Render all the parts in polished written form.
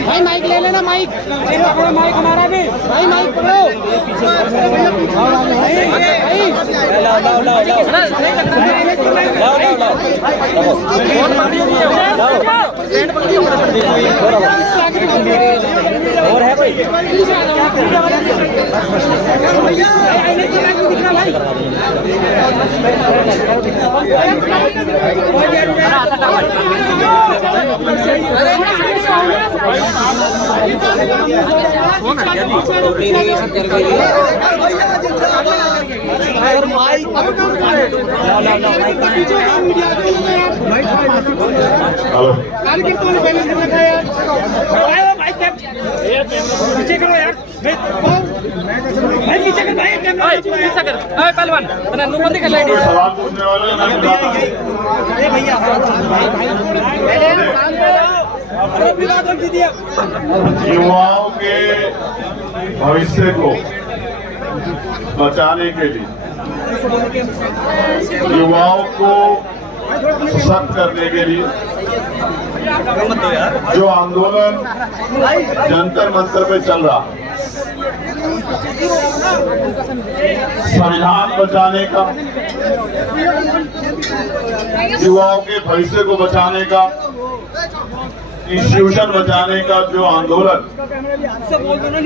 भाई माइक ले लेना, माइक माइक हमारा भी भाई, माइक पकड़ो और है भाई पीछे करो यार भाई, पीछे कर भाई, पीछे कर पहलवान ऊपर दिखा लाइट। सवाल पूछने वाले भैया युवाओं के भविष्य को बचाने के लिए, युवाओं को सशक्त करने के लिए जो आंदोलन जंतर मंतर पे चल रहा, संविधान बचाने का, युवाओं के भविष्य को बचाने का, इंस्टीट्यूशन बचाने का जो आंदोलन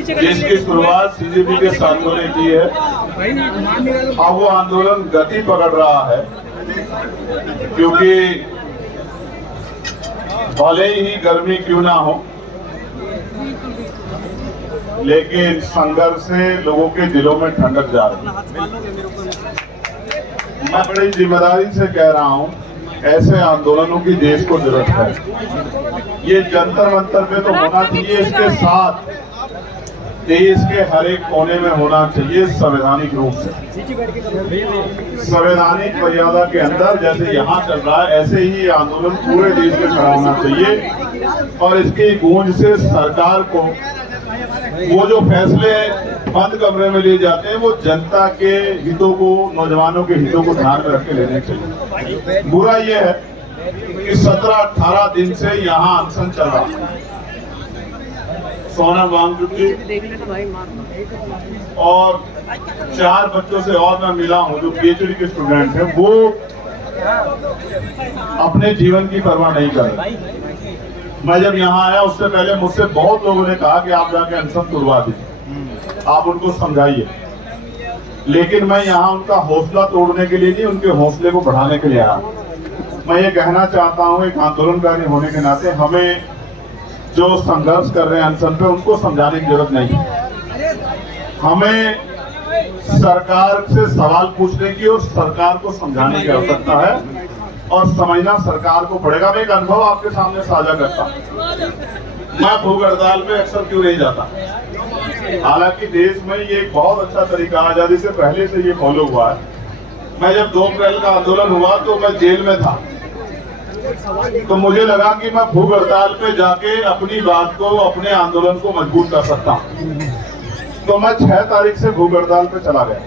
जिसकी शुरुआत सीजेपी के साथियों ने की है, अब वो आंदोलन गति पकड़ रहा है। क्योंकि भले ही गर्मी क्यों ना हो, लेकिन संघर्ष से लोगों के दिलों में ठंडक जा रही है। मैं बड़ी जिम्मेदारी से कह रहा हूं, ऐसे आंदोलनों की देश को जरूरत है। ये जंतर मंतर पे तो होना चाहिए, इसके साथ देश के हर एक कोने में होना चाहिए संवैधानिक रूप से, संवैधानिक मर्यादा के अंदर। जैसे यहाँ चल रहा है, ऐसे ही आंदोलन पूरे देश में खड़ा होना चाहिए। और इसकी गूंज से सरकार को वो जो फैसले बंद कमरे में लिए जाते हैं, वो जनता के हितों को, नौजवानों के हितों को ध्यान में रख के लेने चाहिए। बुरा ये है कि 17-18 दिन से यहाँ अनशन चल रहा है। सोनम वांगचुक और 4 बच्चों से और मैं मिला हूँ जो पीएचडी के स्टूडेंट हैं, वो अपने जीवन की परवाह नहीं कर रहे। मैं जब यहाँ आया उससे पहले मुझसे बहुत लोगों ने कहा कि आप जाके अनशन तुड़वा दीजिए, आप उनको समझाइए। लेकिन मैं यहाँ उनका हौसला तोड़ने के लिए नहीं, उनके हौसले को बढ़ाने के लिए आया। मैं ये कहना चाहता हूँ, एक आंदोलनकारी होने के नाते हमें जो संघर्ष कर रहे हैं अनशन पे, उनको समझाने की जरूरत नहीं। हमें सरकार से सवाल पूछने की और सरकार को समझाने की आवश्यकता है, और समझना सरकार को पड़ेगा। मैं एक अनुभव आपके सामने साझा करता हूँ। मैं भूख हड़ताल पे अक्सर क्यों नहीं जाता, हालांकि देश में ये एक बहुत अच्छा तरीका आजादी से पहले से ये फॉलो हुआ है। मैं जब 2 अप्रैल का आंदोलन हुआ तो मैं जेल में था, तो मुझे लगा कि मैं भूख हड़ताल पे जाके अपनी बात को, अपने आंदोलन को मजबूत कर सकता हूँ। तो मैं 6 तारीख से भूख हड़ताल पे चला गया,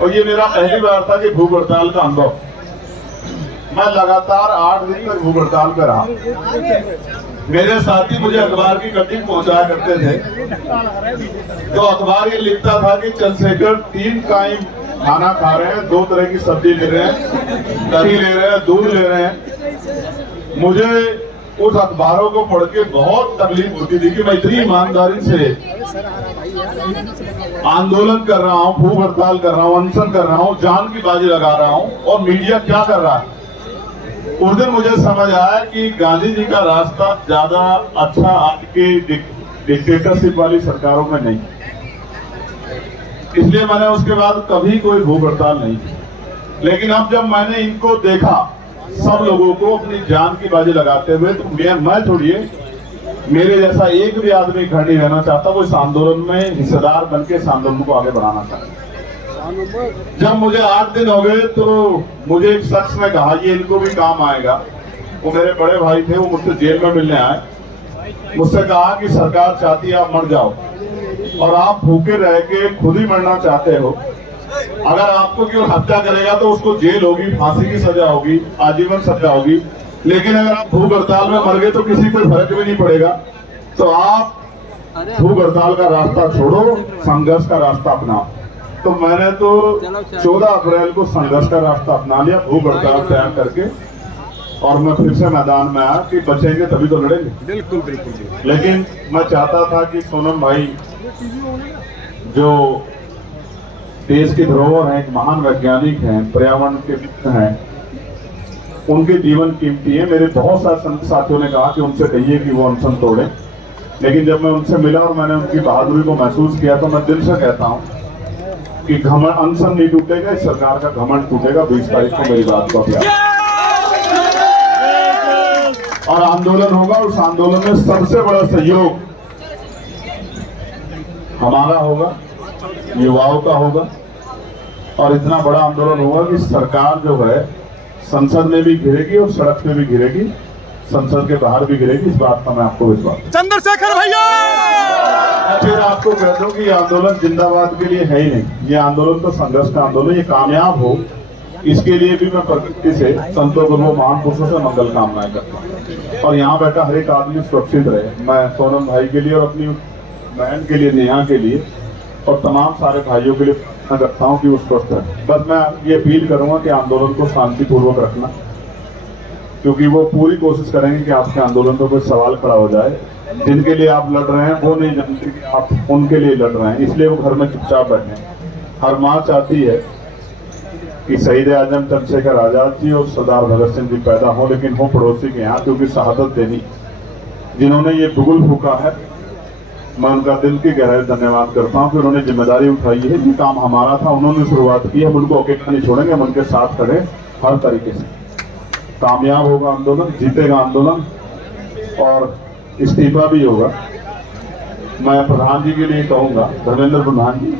और ये मेरा पहली बार था कि भूख हड़ताल का अनुभव। मैं लगातार 8 दिन तक भूख हड़ताल पे रहा। मेरे साथी मुझे अखबार की कटिंग पहुंचाया करते थे, तो अखबार ये लिखता था कि चंद्रशेखर 3 टाइम खाना खा रहे हैं, 2 तरह की सब्जी ले रहे हैं, दही ले रहे हैं, दूध ले रहे हैं। मुझे उस अखबारों को पढ़ के बहुत तकलीफ होती थी कि मैं इतनी ईमानदारी से आंदोलन कर रहा हूँ, भूख हड़ताल कर रहा हूँ, अनशन कर रहा हूँ, जान की बाजी लगा रहा हूँ, और मीडिया क्या कर रहा है। उस दिन मुझे समझ आया कि गांधी जी का रास्ता ज्यादा अच्छा आज के डिक्टेटरशिप वाली सरकारों में नहीं। इसलिए मैंने उसके बाद कभी कोई भूख हड़ताल नहीं की। लेकिन अब जब मैंने इनको देखा, सब लोगों को अपनी जान की बाजी लगाते हुए, तो मैं छोड़िए, मेरे जैसा एक भी आदमी घर नहीं रहना चाहता। वो इस आंदोलन में हिस्सेदार बन के इस आंदोलन को आगे बढ़ाना चाहता। जब मुझे 8 दिन हो गए तो मुझे एक शख्स ने कहा, ये इनको भी काम आएगा। वो मेरे बड़े भाई थे, वो मुझसे जेल में मिलने आए। मुझसे कहा कि सरकार चाहती है आप मर जाओ, और आप भूखे रह के खुद ही मरना चाहते हो। अगर आपको क्यों हत्या करेगा तो उसको जेल होगी, फांसी की सजा होगी, आजीवन सजा होगी। लेकिन अगर आप भूख हड़ताल में मर गए तो किसी को फर्क भी नहीं पड़ेगा। तो आप भूख हड़ताल का रास्ता छोड़ो, संघर्ष का रास्ता अपनाओ। तो मैंने तो 14 अप्रैल को संघर्ष का रास्ता अपना लिया, भूख हड़ताल तैयार करके, और मैं फिर से मैदान में आया कि बचेंगे तभी तो लड़ेंगे। बिल्कुल बिल्कुल। लेकिन मैं चाहता था कि सोनम भाई जो देश की धरोहर है, एक महान वैज्ञानिक हैं, पर्यावरण के मित्र हैं, उनके जीवन कीमती है। मेरे बहुत सारे साथियों ने कहा कि उनसे कहिए कि वो अनशन तोड़े, लेकिन जब मैं उनसे मिला और मैंने उनकी बहादुरी को महसूस किया तो मैं दिल से कहता हूँ कि घमंड, अनशन नहीं टूटेगा, इस सरकार का घमंड टूटेगा। 20 तारीख को मेरी बात को और आंदोलन होगा। उस आंदोलन में सबसे बड़ा सहयोग हमारा होगा, युवाओं का होगा, और इतना बड़ा आंदोलन होगा कि सरकार जो है संसद में भी घिरेगी और सड़क पे भी घिरेगी, संसद के बाहर भी घिरेगी। इस बात का मैं आपको विश्वास। चंद्रशेखर भैया फिर आपको कह दूं कि ये आंदोलन जिंदाबाद के लिए है ही नहीं, ये आंदोलन तो संघर्ष का आंदोलन। ये कामयाब हो इसके लिए भी मैं प्रकृति से, संतों गुरुओं महान पुरुषों से मंगल कामनाएं करता हूँ। और यहाँ बैठा हर एक आदमी सुरक्षित रहे। मैं सोनम भाई के लिए और अपनी बहन के लिए, नेहा के लिए और तमाम सारे भाइयों के लिए प्रार्थना करता हूँ कि वो स्वस्थ रहे। बस मैं ये अपील करूंगा कि आंदोलन को शांतिपूर्वक रखना, क्योंकि वो पूरी कोशिश करेंगे कि आपके आंदोलन पर कोई सवाल खड़ा हो जाए। जिनके लिए आप लड़ रहे हैं वो नहीं जानते कि आप उनके लिए लड़ रहे हैं, इसलिए वो घर में चुपचाप बैठे। हर माँ चाहती है कि शहीद आजम चंद्रशेखर आजाद जी और सरदार भगत सिंह जी पैदा हो, लेकिन हो पड़ोसी के यहाँ, क्योंकि शहादत देनी। जिन्होंने ये बुगुल फूका है, मैं उनका दिल की गहराई से धन्यवाद करता हूँ कि उन्होंने जिम्मेदारी उठाई है। ये काम हमारा था, उन्होंने शुरुआत की, हम उनको अकेला नहीं छोड़ेंगे, हम उनके साथ खड़े हर तरीके से। कामयाब होगा आंदोलन, जीतेगा आंदोलन, और इस्तीफा भी होगा। मैं प्रधान जी के लिए कहूँगा, धर्मेंद्र प्रधान जी,